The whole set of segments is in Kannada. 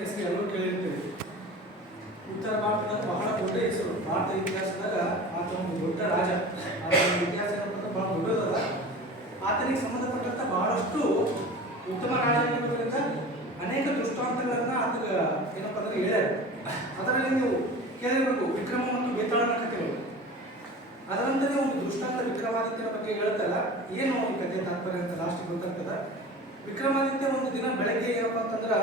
ಹೆಸರು ಎಲ್ಲರೂ ಕೇಳಿರ್ತೀವಿ. ಉತ್ತರ ಭಾರತದ ಬಹಳ ದೊಡ್ಡ ಹೆಸರು. ಭಾರತ ಇತಿಹಾಸದಾಗ ಆತ ಒಂದು ದೊಡ್ಡ ರಾಜ. ಆತನ ಇತಿಹಾಸ ಬಹಳ ದೊಡ್ಡದಲ್ಲ. ಆತನಿಗೆ ಸಂಬಂಧಪಟ್ಟಂತ ಬಹಳಷ್ಟು ಉತ್ತಮ ರಾಜಕೀಯಗಳಿಂದ ಅನೇಕ ದೃಷ್ಟಾಂತಗಳನ್ನ ಆತ ಏನಪ್ಪ ಅಂದ್ರೆ ಹೇಳ್ಯಾರ. ಅದರಲ್ಲಿ ನೀವು ಕೇಳಿರ್ಬೇಕು ವಿಕ್ರಮ ಮತ್ತು ಬೇತಾಳನ ಕಥೆಗಳು. ಅದರಂತೆ ಒಂದು ದೃಷ್ಟಾಂತ ವಿಕ್ರಮಾದಿತ್ಯನ ಬಗ್ಗೆ ಹೇಳ್ತಾರ. ಏನು ಈ ಕಥೆ ತಾತ್ಪರ್ಯ ಅಂತ ಲಾಸ್ಟ್ ಗೊತ್ತಾಗ್ತದ. ವಿಕ್ರಮಾದಿತ್ಯ ಒಂದು ದಿನ ಬೆಳಗ್ಗೆ ಏನಪ್ಪ ಅಂತಂದ್ರ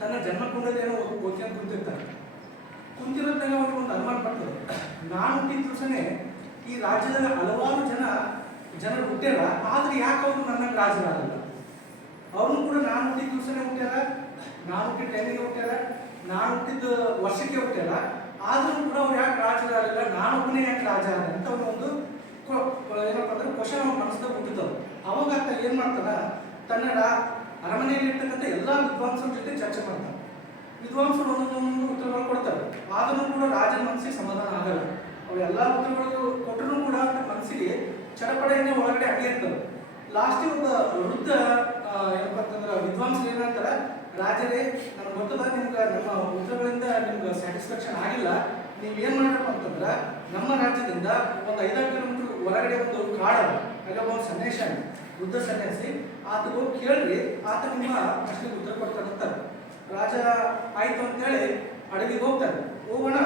ತನ್ನ ಜನ್ಮ ಕುಂಡಲಿಯನ್ನು ಓದ್ಕೊಂಡು ಕುಂತಿರ್ತಾನೆ. ಕುಂತಿರೋದ್ನಾಗ ಅವ್ರಿಗೆ ಒಂದು ಅನುಮಾನ ಪಡ್ತದೆ. ನಾನು ಹುಟ್ಟಿದ ದಿವಸನೇ ಈ ರಾಜ್ಯದಲ್ಲಿ ಹಲವಾರು ಜನರು ಹುಟ್ಟ್ಯಾರ, ಆದ್ರೆ ಯಾಕೆ ಅವರು ನನ್ನ ರಾಜರಾಗಲ್ಲ? ಅವ್ರನ್ನು ಕೂಡ ನಾನು ಹುಟ್ಟಿದ ದಿವಸನೇ ಹುಟ್ಟ್ಯಾರ, ನಾನು ಹುಟ್ಟಿದ ಟೈಮಿಗೆ ಹುಟ್ಟ್ಯಾರ, ನಾನು ಹುಟ್ಟಿದ ವರ್ಷಕ್ಕೆ ಹುಟ್ಟ್ಯಾರ, ಆದ್ರೂ ಕೂಡ ಅವ್ರು ಯಾಕೆ ರಾಜರಾಗಲಿಲ್ಲ? ನಾನೊಬ್ಬನೇ ಯಾಕೆ ರಾಜ ಆದ ಅಂತ ಒಂದು ಏನಪ್ಪ ಅಂದ್ರೆ ಕ್ವಶನ್ ಅವ್ರ ಮನಸ್ಸಿಗೆ ಹುಟ್ಟುತ್ತವ್ರು. ಅವಾಗ ಆತ ಏನ್ ಮಾಡ್ತಾನ, ತನ್ನ ಅರಮನೆಯಲ್ಲಿ ಇರ್ತಕ್ಕಂಥ ಎಲ್ಲಾ ವಿದ್ವಾಂಸರ ಜೊತೆ ಚರ್ಚೆ ಮಾಡ್ತಾನೆ. ವಿದ್ವಾಂಸರು ಒಂದೊಂದು ಉತ್ತರಗಳು ಕೊಡ್ತಾರೆ. ಆದ್ರೂ ಕೂಡ ರಾಜನ ಮನಸ್ಸಿಗೆ ಸಮಾಧಾನ ಆಗಲ್ಲ. ಅವ್ರು ಎಲ್ಲಾ ಉತ್ತರಗಳು ಕೊಟ್ಟರು ಕೂಡ ಮನಸ್ಸಿಗೆ ಚಡಪಡೆಯನ್ನೇ ಒಳಗಡೆ ಹಂಗೆ ಇರ್ತವೆ. ಲಾಸ್ಟಿಗೆ ಒಬ್ಬ ವೃದ್ಧ ಏನಪ್ಪ ಅಂತಂದ್ರೆ ವಿದ್ವಾಂಸರು ಏನಂತಾರ, ರಾಜರೇ ನಮ್ಗೆ ಗೊತ್ತದ ನಿಮ್ಗೆ ನಮ್ಮ ಉತ್ತರಗಳಿಂದ ನಿಮ್ಗೆ ಸ್ಯಾಟಿಸ್ಫ್ಯಾಕ್ಷನ್ ಆಗಿಲ್ಲ, ನೀವ್ ಏನ್ ಮಾಡಬೇಕು ಅಂತಂದ್ರ ನಮ್ಮ ರಾಜ್ಯದಿಂದ ಒಂದು 5 ಕಿಲೋಮೀಟರ್ ಹೊರಗಡೆ ಒಂದು ಕಾಡು, ಅಲ್ಲಿ ಒಂದು ಸನ್ಯಾಸಿ ವೃದ್ಧ ಸನ್ಯಾಸಿ, ಆತ ಹೋಗಿ ಕೇಳ್ರಿ, ಆತ ನಿಮ್ಮ ಪ್ರಶ್ನೆಗೆ ಉತ್ತರ ಕೊಡ್ತಾರಂತಾರೆ. ರಾಜ ಆಯ್ತು ಅಂತೇಳಿ ಅಡವಿಗೆ ಹೋಗ್ತಾರೆ. ಹೋಗೋಣ,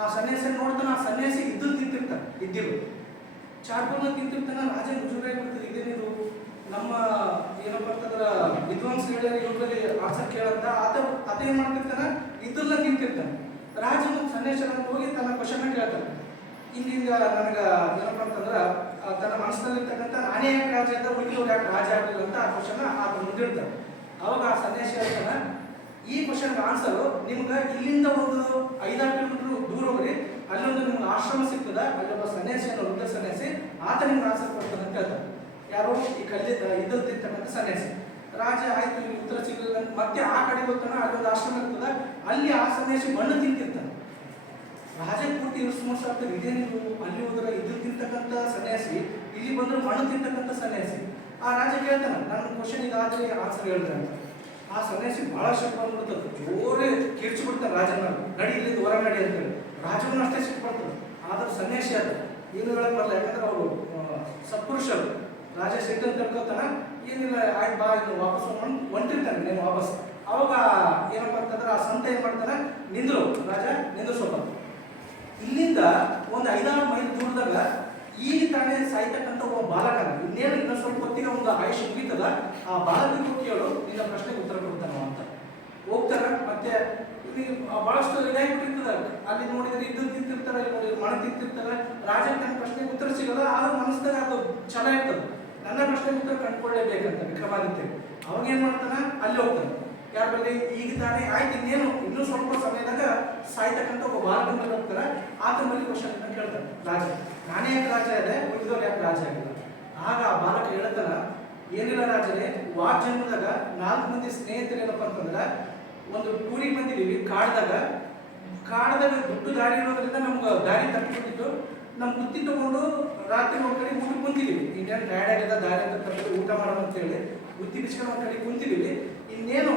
ಆ ಸನ್ಯಾಸಿ ನೋಡ್ತಾನೆ. ಆ ಸನ್ಯಾಸಿ ಇದ್ದು ತಿಂತಿರ್ತಾನೆ, ಇದ್ದಿರು ಚಾರ್ಕೋನ ತಿಂತಿರ್ತಾನೆ. ರಾಜ ಮುಜುಗರಾಗಿ ಬಿಡ್ತದೆ, ಇದೇನಿದು ನಮ್ಮ ಏನಪ್ಪ ಅಂತಂದ್ರ ವಿದ್ವಾಂಸ ಹೇಳಿ ಇವ್ರಲ್ಲಿ ಆನ್ಸರ್ ಕೇಳಂತ ಆತ ಏನ್ ಮಾಡ್ತಿರ್ತಾನ, ಇದ್ರನ್ನ ತಿಂತಿರ್ತಾನೆ. ರಾಜ ಮತ್ತು ಸನ್ಯಾಸನ ಹೋಗಿ ತನ್ನ ಕ್ವಶನ್ ಕೇಳ್ತಾನೆ. ಹಿಂದಿಂದ ನನಗ ಏನಪ್ಪ ಅಂತಂದ್ರ ತನ್ನ ಮನಸ್ಸಿನಲ್ಲಿರ್ತಕ್ಕಂಥ ನಾನೇ ಯಾಕೆ ರಾಜ ಅಂತ, ಉಳಿದವ್ರು ಯಾಕೆ ರಾಜ ಆಗಲಿಲ್ಲ ಅಂತ ಆ ಕ್ವಶನ್ ಆತ ಮುಂದಿರ್ತಾನೆ. ಅವಾಗ ಆ ಸನ್ಯಾಸಿ ಹೇಳ್ತಾನ, ಈ ಕ್ವಶನ್ಗೆ ಆನ್ಸರು ನಿಮ್ಗೆ ಇಲ್ಲಿಂದ ಒಂದು 5-6 ಕಿಲೋಮೀಟರ್ ದೂರ ಹೋಗ್ರಿ, ಅಲ್ಲೊಂದು ನಿಮ್ಗೆ ಆಶ್ರಮ ಸಿಗ್ತದ, ಅಲ್ಲೊಬ್ಬ ಸನ್ಯಾಸಿ ಅನ್ನೋ ವೃದ್ಧ ಸನ್ಯಾಸಿ, ಆತ ನಿಮ್ಗೆ ಆನ್ಸರ್ ಕೊಡ್ತಾನೆ ಅಂತ ಹೇಳ್ತಾನೆ. ಯಾರೋ ಈ ಇದ್ದಿರ್ತಕ್ಕಂಥ ಸನ್ಯಾಸಿ. ರಾಜ ಆಯ್ತು ಉತ್ತರ ಸಿಗಲಿಲ್ಲ, ಮತ್ತೆ ಆ ಕಡೆ ಹೋಗ್ತಾನ, ಅಲ್ಲೊಂದು ಆಶ್ರಮ ಇರ್ತದ, ಅಲ್ಲಿ ಆ ಸನ್ಯಾಸಿ ಮಣ್ಣು ತಿಂತಿರ್ತಾನೆ. ರಾಜ ಪೂರ್ತಿ ಸಮಸ್ಯೆ ಆಗ್ತದೆ, ಇದೇನಿದು ಅಲ್ಲಿ ಹೋದ್ರೆ ಇದ್ದು ತಿಂತಕ್ಕಂಥ ಸನ್ಯಾಸಿ, ಇಲ್ಲಿ ಬಂದ್ರೆ ಮಣ್ಣು ತಿಂತಕ್ಕಂಥ ಸನ್ಯಾಸಿ. ಆ ರಾಜ ಕೇಳ್ತಾನ, ನನ್ನ ಕ್ವಶನ್ ಇದಾದ್ರೆ ಆನ್ಸರ್ ಹೇಳ್ತಾರೆ ಅಂತ. ಆ ಸನ್ಯಾಸಿ ಬಹಳ ಶಕ್ತಿ ಬಂದ್ಬಿಡ್ತದೆ, ಜೋರೇ ಕಿರ್ಚಿ ಬಿಡ್ತಾನೆ ರಾಜನ, ನಡಿ ಇಲ್ಲಿಂದ ಹೊರ ನಡಿ ಅಂತ ಹೇಳಿ. ರಾಜನು ಅಷ್ಟೇ ಸಿಟ್ಟು ಬರ್ತದೆ, ಆದ್ರೆ ಸನ್ಯಾಸಿ ಅದು ಏನು ಹೇಳಕ್ ಬರಲ್ಲ, ಯಾಕಂದ್ರೆ ಅವರು ಸತ್ಪುರುಷರು. ರಾಜ ಸಿಟ್ಟನ್ನು ತಡ್ಕೋತಾನ, ಏನಿಲ್ಲ ಆಯ್ತು ಬಾ ಇನ್ನು ವಾಪಸ್ ಹೊಂಟಿರ್ತಾನೆ ನೀನು ವಾಪಸ್. ಅವಾಗ ಏನಪ್ಪ ಅಂತಂದ್ರೆ ಆ ಸಂತ ಏನ್ ಮಾಡ್ತಾನೆ, ನಿಂದ್ರು ರಾಜ ನಿಂದ್ರಸೋಪ. ಇಲ್ಲಿಂದ ಒಂದು 5-6 ಮೈಲ್ ದೂರದಾಗ ಈಗ ತಾನೇ ಸಾಯ್ತಕ್ಕಂಥ ಒಬ್ಬ ಬಾಲಕ, ಇನ್ನೇನು ಇನ್ನೊಂದು ಸ್ವಲ್ಪ ಹೊತ್ತಿಗೆ ಒಂದು ಆಯುಷ್ ಮುಗಿತದ, ಆ ಬಾಲಕಿಗೂ ಕೇಳು, ನಿನ್ನ ಪ್ರಶ್ನೆಗೆ ಉತ್ತರ ಕೊಡ್ತಾನ ಅಂತ ಹೋಗ್ತಾರ. ಮತ್ತೆ ಬಹಳಷ್ಟು ಇದಾಗಿಬಿಟ್ಟಿರ್ತದ, ಅಲ್ಲಿ ನೋಡಿದ್ರೆ ಇದ್ದು ತಿಂತಿರ್ತಾರೆ, ಇಲ್ಲಿ ನೋಡಿದ್ರೆ ಮಳೆ ತಿಂತಿರ್ತಾರೆ. ರಾಜ ತನ್ನ ಪ್ರಶ್ನೆಗೆ ಉತ್ತರ ಸಿಗಲ್ಲ, ಆದ್ರೂ ಮನಸ್ಸಿನಾಗ ಅದು ಛಲ ಇರ್ತದೆ, ನನ್ನ ಪ್ರಶ್ನೆಗೆ ಉತ್ತರ ಕಂಡುಕೊಳ್ಳೇಬೇಕಂತ ವಿಕ್ರಮಾದಿತ್ಯ. ಅವಾಗ ಏನ್ ಮಾಡ್ತಾನ, ಅಲ್ಲಿ ಹೋಗ್ತಾನೆ. ಯಾರ ಬಳಿ ಈಗ ತಾನೇ ಆಯ್ತು, ಇನ್ನೂ ಸ್ವಲ್ಪ ಸಮಯದಾಗ ಸಾಯ್ತಕ್ಕಂಥ ಒಬ್ಬ ಬಾಲಕನ ಮೇಲೆ ಹೋಗ್ತಾರ. ಆತ ಮೇಲೆ ಕ್ವಶನ್ ಕೇಳ್ತಾನೆ ರಾಜ, ನಾನೇ ಯಾಕೆ ರಾಜ ಇದೆ, ಉಳಿದವ್ರು ಯಾಕೆ ರಾಜ ಆಗಿಲ್ಲ? ಆಗ ಆ ಬಾಲಕ ಹೇಳ್ತಾನ, ಏನಿಲ್ಲ ರಾಜರೇ, ವಾರ ಜನ್ಮದಾಗ 4 ಮಂದಿ ಸ್ನೇಹಿತರು ಏನಪ್ಪ ಅಂತಂದ್ರ ಒಂದು ಟೂರಿಗೆ ಬಂದಿದ್ದೀವಿ. ಕಾಡ್ದಾಗ ದುಡ್ಡು ದಾರಿ ಇರೋದ್ರಿಂದ ನಮ್ಗೆ ದಾರಿ ತಪ್ಪಿಬಿಟ್ಟಿತ್ತು. ನಮ್ ಬುತ್ತಿ ತಗೊಂಡು ರಾತ್ರಿ ಒಂದ್ ಕಡೆ ಊಟ ಕುಂತಿದೀವಿ. ಇನ್ನೇನು ಟೈರ್ಡ್ ಆಗಿದೆ, ದಾರಿ ಅಂತ ತಪ್ಪಿ ಊಟ ಮಾಡೋಣ ಅಂತ ಹೇಳಿ ಬುತ್ತಿ ಬಿಚ್ಕೊಂಡು ಒಂದ್ ಕಡೆ ಕುಂತಿದೀವಿ. ಇನ್ನೇನು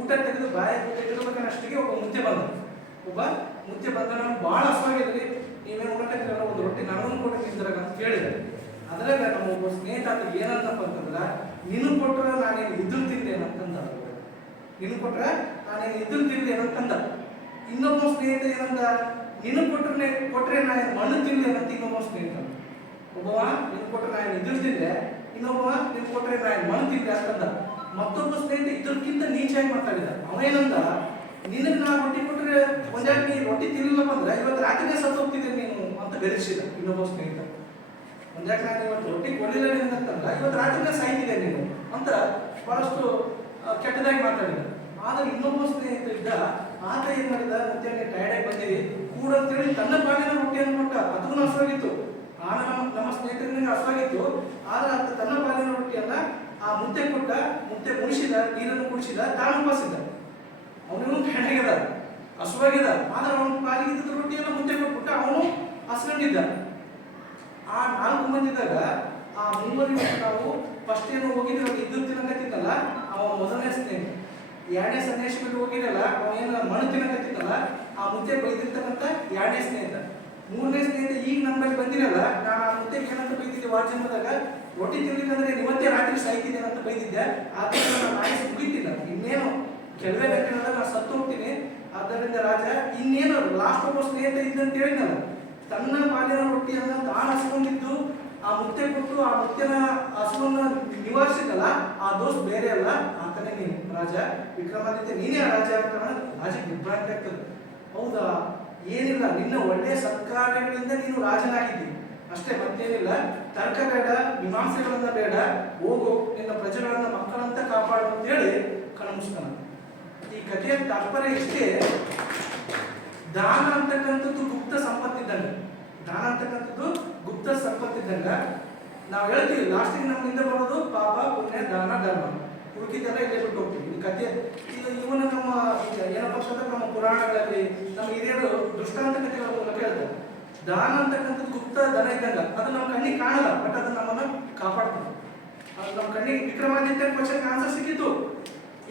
ಊಟ ತೆಗೆದು ಬಾಯಿ ಇಡಬೇಕನ್ನಷ್ಟಿಗೆ ಒಬ್ಬ ಮುತ್ತೆ ಬಂದ ನಾನು ಭಾಳ ಹಸುವಾಗಿದ್ರಿ, ನೀವೇನು ಊಟ ತಿಂದ್ರಲ್ಲ, ಒಂದು ರೊಟ್ಟಿ ನನಗೂ ಕೊಟ್ಟು ತಿಂದ್ರಾಗ ಅಂತ ಕೇಳಿದೆ. ಅದ್ರಾಗ ನಮ್ಮ ಒಬ್ಬ ಸ್ನೇಹಿತ ಅದು ಏನಂತಪ್ಪ ಅಂತಂದ್ರ, ನಿನಗೆ ಕೊಟ್ರ ನಾನೇನು ಇದ್ರು ತಿಂದೇನಂತಂದ. ನಿನಗೆ ಕೊಟ್ರ ನಾನೇನು ಇದ್ರು ತಿಂದೇನಂತಂದ. ಇನ್ನೊಬ್ಬ ಸ್ನೇಹಿತ ಏನಂದ, ನಿನಗೆ ಕೊಟ್ರೆ ನಾನು ಮಣ್ಣು ತಿಂದೇನಂತ ಇನ್ನೊಬ್ಬ ಸ್ನೇಹಿತ. ಒಬ್ಬವ ನಿನ್ ಕೊಟ್ರೆ ನಾನು ಇದ್ರು ತಿಂದೆ, ಇನ್ನೊಬ್ಬವ ನಿನ್ ಕೊಟ್ರೆ ನಾನು ಮಣ್ಣು ತಿಂದೆ ಅಂತಂದ. ಮತ್ತೊಬ್ಬ ಸ್ನೇಹಿತ ಇದ್ರಕ್ಕಿಂತ ನೀಚಾಗಿ ಮಾತಾಡಿದ. ಅವೇನಂದ, ನಿನಗೆ ನಾ ರೊಟ್ಟಿ ಕೊಟ್ರೆ ಒಂದ್ಯಾಕೆ ನೀ ರೊಟ್ಟಿ ತಿನ್ನಲಿಲ್ಲಪ್ಪ ಅಂದ್ರೆ ಇವತ್ತು ರಾತ್ರಿನೇ ಸತ್ತು ಹೋಗ್ತಿದ್ದೆ ನೀನು ಅಂತ ಬೆದರಿಸಿದ ಇನ್ನೊಬ್ಬ ಸ್ನೇಹಿತ. ಒಂದ್ಯಾಕೆ ನಾನು ಇವತ್ತು ರೊಟ್ಟಿ ಕೊಡಲಿಲ್ಲ ನಿನಗಂತಂದ್ರ ಇವತ್ತು ರಾತ್ರಿನೇ ಸಾಯ್ತಿದ್ದೆ ನೀನು ಅಂತ ಬಹಳಷ್ಟು ಕೆಟ್ಟದಾಗಿ ಮಾತಾಡಿದ. ಆದ್ರೆ ಇನ್ನೊಬ್ಬ ಸ್ನೇಹಿತ ಇದ್ದ, ಆತ ಏನ್ ಮಾಡಿದ, ಮತ್ತೆ ಟೈರ್ಡ್ ಆಗಿ ಬಂದಿರಿ ಕೂಡ ಅಂತೇಳಿ ತನ್ನ ಪಾಲಿನ ರೊಟ್ಟಿಯನ್ನು ಕೊಟ್ಟ. ಅದೂ ಹಸುವಾಗಿತ್ತು, ನಮ್ಮ ಸ್ನೇಹಿತರಿಗೆ ಹಸುವಾಗಿತ್ತು. ಆದ್ರೆ ಆತ ತನ್ನ ಪಾಲಿನ ರೊಟ್ಟಿಯನ್ನ ಆ ಮುದ್ದೆ ಕೊಟ್ಟ, ಮುದ್ದೆ ಮುಗಿಸಿದ, ನೀರನ್ನು ಕುಡಿಸಿದ, ತಾನು ಉಪವಾಸಿದ್ದ. ಅವನಿಗೂ ಟೈರ್ಡ್ ಹಸುವಾಗಿದ್ದ, ಆದ್ರೆ ಅವನ ಪಾಲಿಗೆ ಇದ್ದ ರೊಟ್ಟಿಯನ್ನ ಮುದ್ದೆ ಕೊಟ್ಬಿಟ್ಟ, ಅವನು ಹಸ್ಕೊಂಡಿದ್ದ. ಆ 4 ಮಂದಿದಾಗ ಆ 3 ನಾವು ಫಸ್ಟ್ ಏನು ಹೋಗಿದ್ರೆ ಇದ್ದು ತಿನ್ನಕತ್ತಿದ್ದಲ್ಲ, ಅವ ಮೊದಲನೇ ಸ್ನೇಹಿತ. 2ನೇ ಸನ್ಯಾಸಿ ಮೇಲೆ ಹೋಗಿರಲ್ಲ, ಇದ್ನಲ್ಲ, ಆ ಮುತ್ತೆ ಬೈದಿರ್ತಕ್ಕಂಥ ಎರಡನೇ ಸ್ನೇಹಿತ. ಮೂರನೇ ಸ್ನೇಹಿತ ಈಗ ನಮ್ಮ ಬಳಿ ಬಂದಿರಲ್ಲ, ನಾನು ಆ ಮುತ್ತೆಗೆ ಏನಂತ ಬೈದಿದ್ದೆ ವಾಜನ್ಮದಾಗ, ರೊಟ್ಟಿ ತಿನ್ಲಿಕ್ಕಂದ್ರೆ ಇವತ್ತೇ ರಾತ್ರಿ ಸಾಯ್ತಿದ್ದೇನೆ ಅಂತ ಬೈದಿದ್ದೆ. ಆದ್ದರಿಂದ ನಾನು ಆಯಸ್ಸು ಮುಗಿತಿಲ್ಲ, ಇನ್ನೇನು ಕೆಲವೇ ಗಂಟೆಗಳ ನಾನು ಸತ್ತು ಹೋಗ್ತೀನಿ. ಆದ್ದರಿಂದ ರಾಜ ಇನ್ನೇನು ಲಾಸ್ಟ್ ಒಬ್ಬ ಸ್ನೇಹಿತ ಇದ್ದಂತ ಹೇಳಿದ್ನಲ್ಲ, ತನ್ನ ಪಾಲಿನ ರೊಟ್ಟಿಯನ್ನ ತಾನು ಹಸ್ಕೊಂಡಿದ್ದು ಆ ಮುತ್ತೆ ಕೊಟ್ಟು ಆ ಮುತ್ತೆನ ಹಸುವನ್ನ ನಿವಾರಿಸಿದಲ್ಲ, ಆ ದೋಸ್ತ್ ಬೇರೆ ಅಲ್ಲ, ಆತನೇ ನೀನು ರಾಜ ವಿಕ್ರಮಾದಿತ್ಯ, ನೀನೇ ಆ ರಾಜ ಅಂತ ರಾಜಕ್ಕೆ ವಿಭ್ರಾಂತಿ ಆಗ್ತದೆ. ಹೌದಾ, ಏನಿಲ್ಲ, ನಿನ್ನ ಒಳ್ಳೆಯ ಸತ್ಕಾರ್ಯಗಳಿಂದ ನೀನು ರಾಜನಾಗಿದ್ದಿ ಅಷ್ಟೇ, ಮತ್ತೇನಿಲ್ಲ. ತರ್ಕ ಬೇಡ, ಮೀಮಾಂಸೆಗಳನ್ನ ಬೇಡ, ಹೋಗು ನಿನ್ನ ಪ್ರಜೆಗಳನ್ನ ಮಕ್ಕಳಂತ ಕಾಪಾಡು ಅಂತ ಹೇಳಿ ಕಣ್ಮುಸ್ತಾನ. ಈ ಕಥೆಯ ತಾತ್ಪರ್ಯ ಇಷ್ಟೇ, ದಾನ ಅಂತಕ್ಕಂಥದ್ದು ಗುಪ್ತ ಸಂಪತ್ತಿದ್ದಂಗೆ. ದಾನ ಅಂತಕ್ಕಂಥದ್ದು ಗುಪ್ತ ಸಂಪತ್ತಿದ್ದಂಗ. ನಾವು ಹೇಳ್ತೀವಿ ಲಾಸ್ಟಿಗೆ ನಮ್ಮಿಂದ ಬರೋದು ಪಾಪ, ಪುಣ್ಯ, ದಾನ, ಧರ್ಮ, ಉಳುಕಿದ್ದೆಲ್ಲ ಇಲ್ಲೇ ಬಿಟ್ಟು ಹೋಗ್ತೀವಿ. ಈ ಕಥೆ ಇವನು ನಮ್ಮ ಏನಪ್ಪ ಅಂತಂದ್ರೆ ನಮ್ಮ ಪುರಾಣಗಳಲ್ಲಿ ನಮ್ಮ ಹಿರಿಯರು ದೃಷ್ಟಾಂತ ಕಥೆಗಳ ಮೂಲಕ ಹೇಳ್ತಾರೆ. ದಾನ ಅಂತಕ್ಕಂಥದ್ದು ಗುಪ್ತ ಧನ ಇದ್ದಂಗ, ಅದು ನಮ್ಮ ಕಣ್ಣಿಗೆ ಕಾಣಲ್ಲ, ಬಟ್ ಅದು ನಮ್ಮನ್ನ ಕಾಪಾಡ್ತದೆ. ಅದು ನಮ್ಮ ಕಣ್ಣಿಗೆ ವಿಕ್ರಮಾದಿತ್ಯ ಕ್ವಶನ್ ಆನ್ಸರ್ ಸಿಕ್ಕಿತ್ತು.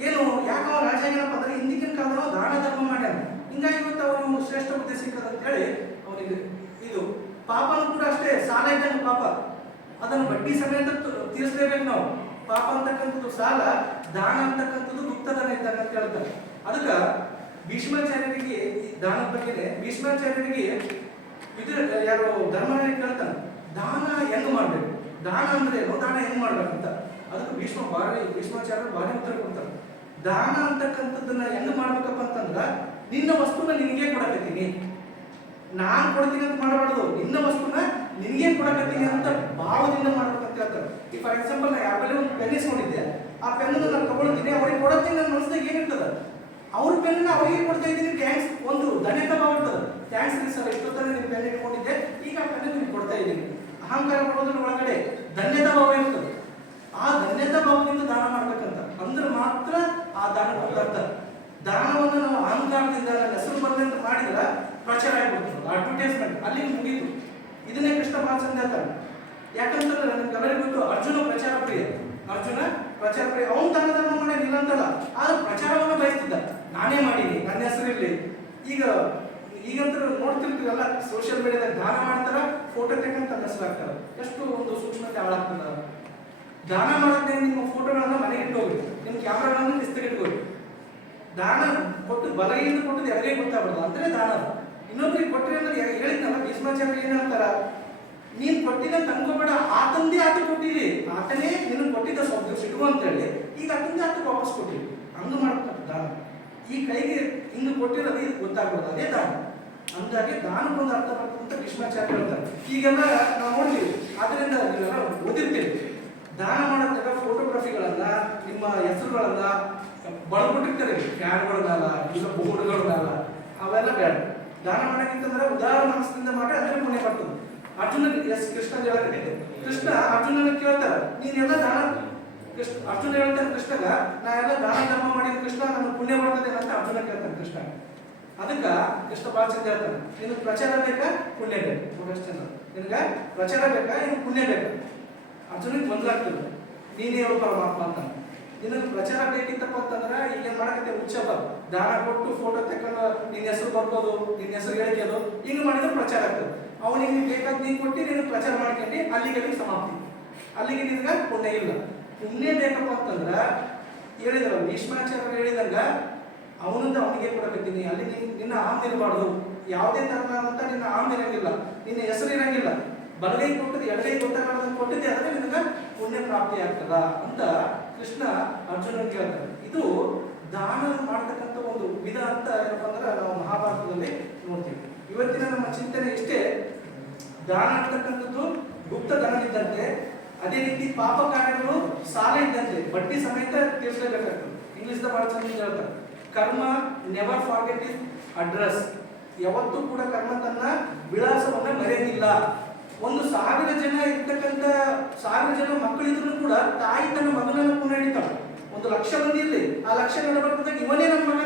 ಏನು ಯಾಕವ ರಾಜ ಏನಪ್ಪ ಅಂದ್ರೆ ಹಿಂದಿನ ಕಾಲದ ದಾನ ಧರ್ಮ ಮಾಡ್ಯಾನ, ಹಿಂಗಾಗಿ ಇವತ್ತು ಅವನು ಶ್ರೇಷ್ಠ ಬುದ್ಧಿ ಸಿಕ್ಕದ ಅಂತ ಹೇಳಿ ಅವನಿಗೆ ಇದು. ಪಾಪನು ಕೂಡ ಅಷ್ಟೇ, ಸಾಲ ಇದ್ದಂಗೆ ಪಾಪ, ಅದನ್ನು ಬಡ್ಡಿ ಸಮೇತ ತೀರಿಸಲೇಬೇಕು ನಾವು. ಪಾಪ ಅಂತಕ್ಕಂಥದ್ದು ಸಾಲ, ದಾನ ಅಂತಕ್ಕಂಥದ್ದು ಗುಪ್ತಧನ ಇದ್ದಂಗೆ ಅಂತ ಹೇಳ್ತಾರೆ. ಅದಕ್ಕೆ ಭೀಷ್ಮಾಚಾರ್ಯರಿಗೆ ಈ ದಾನದ ಬಗ್ಗೆ ಭೀಷ್ಮಾಚಾರ್ಯರಿಗೆ ಇದು ಯಾರು ಧರ್ಮರಾಯ ಕೇಳ್ತಾನೆ, ದಾನ ಹೆಂಗ್ ಮಾಡ್ಬೇಕು, ದಾನ ಅಂದ್ರೆ ಏನು, ದಾನ ಹೆಂಗ್ ಮಾಡ್ಬೇಕಂತ. ಅದಕ್ಕೆ ಭೀಷ್ಮಾಚಾರ್ಯರು ಭಾರಿ ಉತ್ತರ ಕೊಡ್ತಾರೆ. ದಾನ ಅಂತಕ್ಕಂಥದ್ದನ್ನ ಹೆಂಗ್ ಮಾಡ್ಬೇಕಪ್ಪ ಅಂತಂದ್ರ, ನಿನ್ನ ವಸ್ತುನ ನಿನಗೆ ಕೊಡಕತ್ತೀನಿ, ನಾನ್ ಕೊಡ್ತೀನಿ ಅಂತ ಮಾಡಬಾರ್ದು, ನಿನ್ನ ವಸ್ತುನ ನಿನಗೆ ಕೊಡಕತ್ತೀನಿ ಅಂತ ಭಾವದಿಂದ ಮಾಡ್ಬೇಕಂತ ಹೇಳ್ತಾರೆ. ಈ ಫಾರ್ ಎಕ್ಸಾಂಪಲ್ ನಾ ಯಾವಾಗಲೇ ಒಂದು ಪೆನ್ ಇಸ್ಕೊಂಡಿದ್ದೆ, ಆ ಪೆನ್ ನಾನು ತಗೊಳ್ತೀನಿ, ಅವ್ರಿಗೆ ಕೊಡತ್ತೀನಿ, ನನ್ನ ಮನಸ್ಸಿನಾಗ ಏನಿರ್ತದ, ಅವ್ರ ಪೆನ್ನ ಅವ್ರಿಗೆ ಕೊಡ್ತಾ ಇದ್ದೀನಿ, ಥ್ಯಾಂಕ್ಸ್, ಒಂದು ಧನ್ಯತಾ ಭಾವ ಇರ್ತದೆ. ಥ್ಯಾಂಕ್ಸ್ ರೀ ಸರ್, ಇಷ್ಟೊತ್ತನ ನಿಮ್ಮ ಪೆನ್ ಇಟ್ಕೊಂಡಿದ್ದೆ, ಈಗ ಆ ಪೆನ್ ನಿಮ್ಗೆ ಕೊಡ್ತಾ ಇದ್ದೀನಿ. ಅಹಂಕಾರ ಕೊಡೋದ್ರ ಒಳಗಡೆ ಧನ್ಯತಾ ಭಾವ ಇರ್ತದೆ. ಆ ಧನ್ಯತಾ ಭಾವದಿಂದ ದಾನ ಮಾಡ್ಬೇಕಂತ ಅಂದ್ರೆ ಮಾತ್ರ ಆ ದಾನ ಅರ್ಥ. ದಾನವನ್ನು ನಾವು ಅಹಂಕಾರದಿಂದ ನನ್ನ ಹೆಸರು ಬಂದೆ ಅಂತ ಮಾಡಿದ್ರೆ ಪ್ರಚಾರ ಆಗ್ಬಿಡ್ತದೆ, ಅಡ್ವರ್ಟೈಸ್ಮೆಂಟ್ ಅಲ್ಲಿ ಮುಗೀತು. ಇದನ್ನೇ ಕೃಷ್ಣ ಭಾಳ ಚಂದ ಹೇಳ್ತಾನೆ. ಯಾಕಂತಂದ್ರೆ ನಮ್ಗೆಲ್ಲರಿಗೂ ಗೊತ್ತು, ಅರ್ಜುನ ಪ್ರಚಾರ ಪ್ರಿಯ, ಅವನು ದಾನ ಧರ್ಮ ಮಾಡಿಲ್ಲ ಅಂತಲ್ಲ, ಆದ್ರೆ ಪ್ರಚಾರವನ್ನು ಬಯಸ್ತಿದ್ದ, ನಾನೇ ಮಾಡೀನಿ, ನನ್ನ ಹೆಸರಿರ್ಲಿ. ಈಗಂತ ನೋಡ್ತಿರ್ತೀರಲ್ಲ ಸೋಷಿಯಲ್ ಮೀಡಿಯಾದಾಗ, ದಾನ ಮಾಡ್ತಾರ, ಫೋಟೋ ತೆಕ್ಕಂತ ನನ್ನ ಹೆಸರು ಹಾಕ್ತಾರ, ಎಷ್ಟು ಒಂದು ಸೂಕ್ಷ್ಮತೆ ಹಾಳಾಗ್ತದ. ದಾನ ಮಾಡೋದೇ ನಿಮ್ಮ ಫೋಟೋಗಳನ್ನ ಮನೆಗೆ ಇಟ್ಟೋಗಿ, ನಿಮ್ಮ ಕ್ಯಾಮ್ರಾಗಳನ್ನ ಇಸ್ತಿಟ್ಕೋಗಿ. ದಾನ ಕೊಟ್ಟು ಬಲಗೈಯಿಂದ ಕೊಟ್ಟದ್ದು ಎಡಗೈ ಗೊತ್ತಾಗ್ಬಾರ್ದು ಅಂದ್ರೆ ದಾನ. ಇನ್ನೊಬ್ರಿಗೆ ಕೊಟ್ಟರೆ ಅಂದ್ರೆ ಹೇಳಿದ್ನಲ್ಲ, ಭೀಷ್ಮಾಚಾರ್ಯ ಏನ್ ಹೇಳ್ತಾರ, ನೀನ್ ಕೊಟ್ಟಿಲ್ಲ ಅಂತ ಅನ್ಕೋಬೇಡ, ಆತಂದೇ ಆತ ಕೊಟ್ಟಿರಿ, ಆತನೇ ನಿನ್ನ ಕೊಟ್ಟಿದ್ದ ಸ್ವಲ್ಪ ಸಿಗುವ ಅಂತೇಳಿ ಈಗ ಆತಂದೇ ಆತ ವಾಪಸ್ ಕೊಟ್ಟಿರಿ, ಹಂಗ ಮಾಡ್ತಾರೆ ದಾನ. ಈ ಕೈಗೆ ಹಿಂಗ ಕೊಟ್ಟಿರೋದು ಇದು ಗೊತ್ತಾಗ್ಬೋದು, ಅದೇ ದಾನ. ಅಂದಾಗೆ ದಾನಕ್ಕೊಂದು ಅರ್ಥ ಬರ್ತದೆ ಅಂತ ಭೀಷ್ಮಾಚಾರ್ಯ ಹೇಳ್ತಾರೆ. ಈಗೆಲ್ಲ ನಾವು ನೋಡ್ತೀವಿ, ಆದ್ರಿಂದ ನೀವೆಲ್ಲ ಓದಿರ್ತೀವಿ, ದಾನ ಮಾಡೋದಾಗ ಫೋಟೋಗ್ರಫಿಗಳನ್ನ, ನಿಮ್ಮ ಹೆಸರುಗಳನ್ನ ಬಳಬಿಟ್ಟಿರ್ತಾರೆ, ಫ್ಯಾನ್ಗಳಲ್ಲ, ಇಲ್ಲ ಬೋರ್ಡ್ಗಳಲ್ಲ, ಅವೆಲ್ಲ ಬೇಡ. ದಾನ ಮಾಡಕ್ಕಿಂತಂದ್ರೆ ಉದಾರ ಮನಸ್ಸಿನಿಂದ ಮಾಡಿ ಅದನ್ನ ಪುಣ್ಯ ಬರ್ತದೆ. ಕೃಷ್ಣ ಹೇಳಕತ್ತಿದ್ದೆ, ಕೃಷ್ಣ ಅರ್ಜುನನ ಕೇಳ್ತಾರ, ನೀನೆಲ್ಲ ದಾನ, ಅರ್ಜುನ ಹೇಳ್ತಾನೆ ಕೃಷ್ಣಗ, ನಾ ಎಲ್ಲ ದಾನ ಧರ್ಮ ಮಾಡಿದ ಕೃಷ್ಣ, ನನ್ನ ಪುಣ್ಯ ಬರ್ತದೆ ಅಂತ ಅರ್ಜುನ ಕೇಳ್ತಾನೆ ಕೃಷ್ಣ. ಅದಕ್ಕ ಕೃಷ್ಣ ಭಾಳ ಚಂದ ಹೇಳ್ತಾನೆ, ನಿನಗೆ ಪ್ರಚಾರ ಬೇಕಾ ಪುಣ್ಯ ಬೇಕು, ನಿನಗ ಪ್ರಚಾರ ಬೇಕಾ ಇನ್ನು ಪುಣ್ಯ ಬೇಕಾ. ಅರ್ಜುನಿಗೆ ಗೊಂದಲಾಗ್ತದೆ, ನೀನೇ ಹೇಳು ಪರಮಾತ್ಮ ಅಂತ. ನಿನಗೆ ಪ್ರಚಾರ ಬೇಕಿತ್ತಪ್ಪ ಅಂತಂದ್ರೆ ಈಗ ಮಾಡಕತ್ತೆ ಉಚ್ಚಪ್ಪ, ದಾನ ಕೊಟ್ಟು ಫೋಟೋ ತಕೊಂಡು ನಿನ್ನ ಹೆಸರು ಬರ್ಬೋದು, ನಿನ್ನ ಹೆಸರು ಹೇಳಿಕೆದು ಹಿಂಗೆ ಮಾಡಿದ್ರೆ ಪ್ರಚಾರ ಆಗ್ತದೆ. ಅವನಿಗೆ ಬೇಕಾದ ನೀನು ಕೊಟ್ಟು ನೀನು ಪ್ರಚಾರ ಮಾಡ್ಕೊಂಡು ಅಲ್ಲಿಗೆ ಸಮಾಪ್ತಿ, ಅಲ್ಲಿಗೆ ನಿನಗೆ ಪುಣ್ಯ ಇಲ್ಲ. ಪುಣ್ಯ ಬೇಕಪ್ಪ ಅಂತಂದ್ರ ಹೇಳಿದ್ರ ಭೀಷ್ಮಾಚಾರ್ಯರು ಹೇಳಿದಂಗ ಅವನಿಂದ ಅವನಿಗೆ ಕೊಡಕತ್ತೀನಿ, ಅಲ್ಲಿ ನಿನ್ನ ಆಮ್ ಇರಬಾರ್ದು, ಯಾವುದೇ ತರನಾದಂತ ನಿನ್ನ ಆಮ್ ಇರಂಗಿಲ್ಲ, ನಿನ್ನ ಹೆಸರು ಇರಂಗಿಲ್ಲ, ಬಲಗೈ ಕೊಟ್ಟದ್ದು ಎಡಗೈ ಗೊತ್ತಾಗದಂತ ಕೊಟ್ಟಿದ್ದೆ, ಅದಕ್ಕೆ ನಿನಗೆ ಪುಣ್ಯ ಪ್ರಾಪ್ತಿ ಆಗ್ತದ ಅಂತ ಕೃಷ್ಣ ಅರ್ಜುನ ಕೇಳ್ತಾರೆ. ಇದು ದಾನ ಮಾಡ್ತಕ್ಕಂಥ ಒಂದು ವಿಧ ಅಂತ ಏನಪ್ಪ ಅಂದ್ರೆ ನಾವು ಮಹಾಭಾರತದಲ್ಲಿ ನೋಡ್ತೀವಿ. ಇವತ್ತಿನ ನಮ್ಮ ಚಿಂತನೆ ಇಷ್ಟೇ, ದಾನ ಅಂತಕ್ಕಂಥದ್ದು ಗುಪ್ತ ಧನ ಇದ್ದಂತೆ, ಅದೇ ರೀತಿ ಪಾಪ ಕಾರ್ಯಗಳು ಸಾಲ ಇದ್ದಂತೆ, ಬಡ್ಡಿ ಸಮೇತ ತೀರಿಸಲೇಬೇಕಾಗ್ತದೆ. ಇಂಗ್ಲಿಷ್ ಬಹಳ ಚಂದ ಹೇಳ್ತಾರೆ, ಕರ್ಮ ನೆವರ್ ಫಾರ್ಗೆಟ್ ಇಸ್ ಅಡ್ರೆಸ್. ಯಾವತ್ತೂ ಕೂಡ ಕರ್ಮ ತನ್ನ ವಿಳಾಸವನ್ನ ಮರೆಯಂಗಿಲ್ಲ. ಒಂದು 1000 ಜನ ಇರ್ತಕ್ಕಂಥ 1000 ಜನ ಮಕ್ಕಳಿದ್ರು ಕೂಡ ತಾಯಿ ತನ್ನ ಮಗನನ್ನು ಪುನಃ ಹಿಡಿತಾಳೆ. 1,00,000 ಮಂದಿ ಇರಲಿ, ಆ 1,00,000 ನಡಬರ್ದಾಗ ಇವನೇ ನನ್ನ ಮಗ